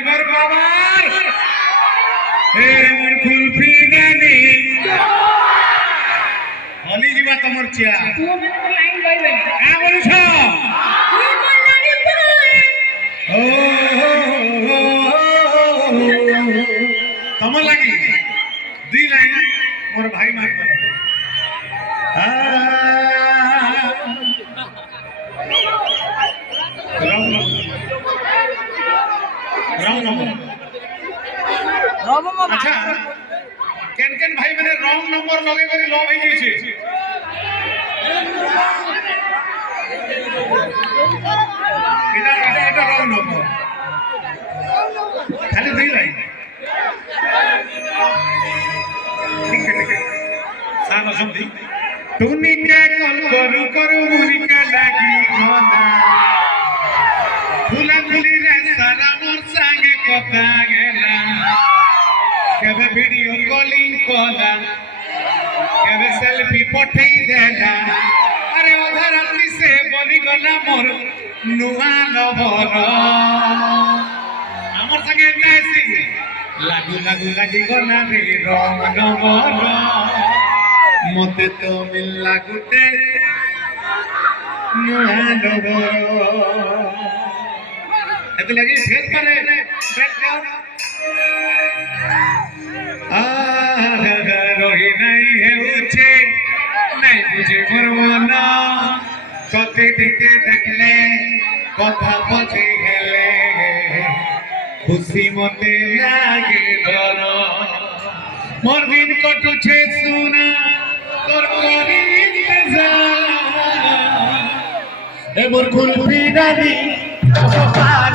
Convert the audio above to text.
মোর বাবার মোর কুলফি রানী হলি যা তোমার চিয়া লাইন গাইবে বলছ তোমার লাগি দুই লাইন মোর ভাই মার আচ্ছা কেন কেন ভাই মানে রং নম্বর লগে করে লভ হয়ে গেছে এটা এটা এটা রং নম্বর খালি দুই লাইন ঠিক আছে সানো সমধি তুমি কে কল করু করু মুরিকা লাগি গনা ফুলা ফুলি রে সারা মোর সঙ্গে কথা গেলা কেবে ভিডিও কলিং কলা কেবে সেলফি পঠেই দেলা আরে অধা রাত্রি সে বলি গলা মোর নুয়া লবর আমার সঙ্গে নাইছি লাগু লাগু লাগি গলা রে রং নবর মতে তো মিল লাগুতে নুয়া লবর এতে লাগি ফের পারে ব্রেক ডাউন রহি নাই হেউছে নাই বুঝে মরমনা কতে দিকে দেখলে কথা পথে হেলে খুশি মতে লাগে ধর মোর দিন কটুছে শুনা তোর করি ইন্তজার এ মোর কুলফি রানী